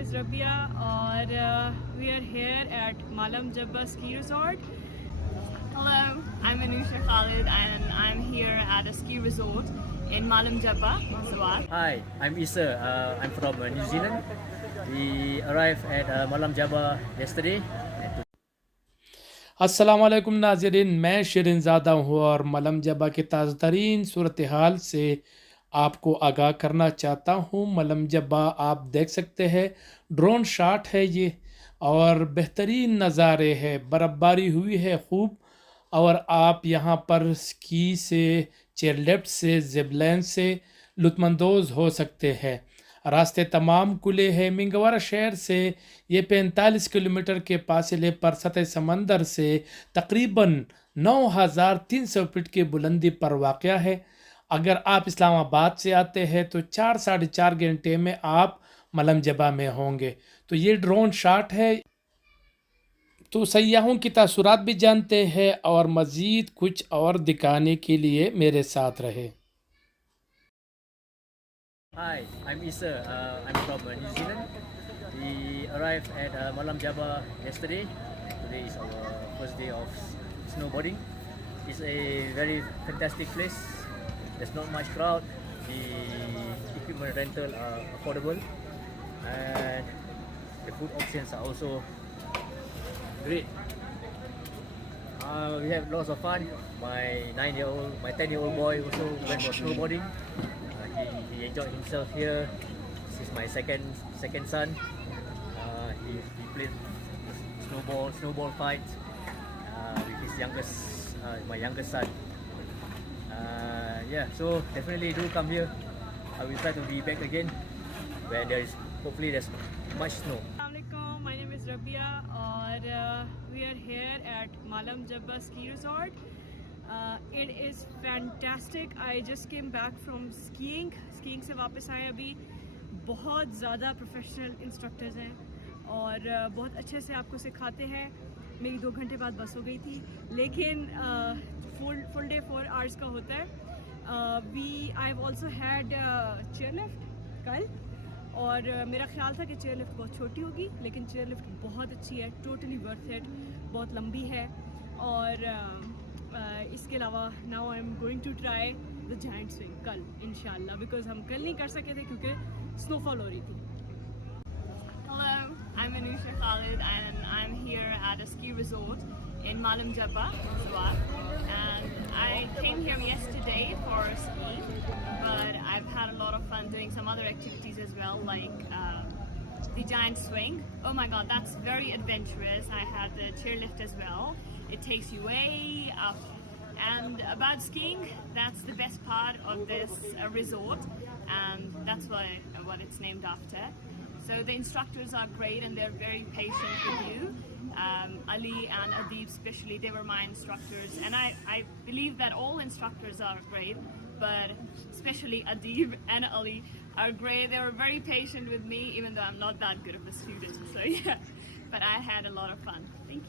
is Rabia और we are here at Malam Jabba ski resort. Hello, I'm Anusha Khalid and I'm here at a ski resort in Malam Jabba, Zawat. Hi, I'm Isa. I'm from New Zealand. We arrived at Malam Jabba yesterday. अस्सलाम वालेकुम नाज़रीन, मैं शिरीन ज़ादा हूँ और मलम जबा की ताज़ा तरीन सूरत हाल से आपको आगाह करना चाहता हूँ। मलम जबा आप देख सकते हैं, ड्रोन शॉट है ये और बेहतरीन नज़ारे है, बर्फ़बारी हुई है खूब और आप यहाँ पर स्की से, चेयरलिफ्ट से, ज़िपलाइन से लुत्फ़अंदोज़ हो सकते हैं। रास्ते तमाम खुले हैं। मिंगवारा शहर से ये 45 किलोमीटर के फासले पर सतह समंदर से तकरीबन 9,300 फीट की बुलंदी पर वाक़या है। अगर आप इस्लामाबाद से आते हैं तो 4-4.5 घंटे में आप मलम जबा में होंगे। तो ये ड्रोन शॉट है। तो सयाहों की तासुरात भी जानते हैं और मज़ीद कुछ और दिखाने के लिए मेरे साथ रहे। Hi, I'm Isa. I'm from New Zealand. We arrived at Malam Jabba yesterday. Today is our first day of snowboarding. It's a very fantastic place. There's not much crowd. The equipment rental are affordable, and the food options are also great. We have lots of fun. My 10-year-old boy also went for snowboarding. He enjoyed himself here. This is my second son. He played snowball fight with his my youngest son. Yeah, so definitely do come here. I will try to be back again when hopefully there's much snow. Assalamualaikum, my name is Rabia और we are here at Malam Jabba ski resort. It is fantastic. I just came back from skiing से वापस आए अभी। बहुत ज़्यादा professional instructors हैं और बहुत अच्छे से आपको सिखाते हैं। मेरी 2 घंटे बाद बस हो गई थी, लेकिन फुल डे 4 आवर्स का होता है। I have also had chair lift कल और मेरा ख्याल था कि चेयर लिफ्ट बहुत छोटी होगी, लेकिन चेयर लिफ्ट बहुत अच्छी है, टोटली वर्थ इट, बहुत लंबी है। और इसके अलावा now I am going to try the giant swing कल इंशाल्लाह, बिकॉज हम कल नहीं कर सके थे क्योंकि स्नोफॉल हो रही थी। Hello, I'm Anusha Khalid and I'm here at a ski resort in Malam Jabba, Zawat. And I came here yesterday for skiing, but I've had a lot of fun doing some other activities as well, like the giant swing. Oh my god, that's very adventurous. I had the chairlift as well. It takes you way up. And about skiing, that's the best part of this resort, and that's what it's named after. So the instructors are great and they're very patient with you. Ali and Adib especially, they were my instructors, and I believe that all instructors are great, but especially Adib and Ali are great. They were very patient with me, even though I'm not that good of a student. So yeah, but I had a lot of fun. Thank you.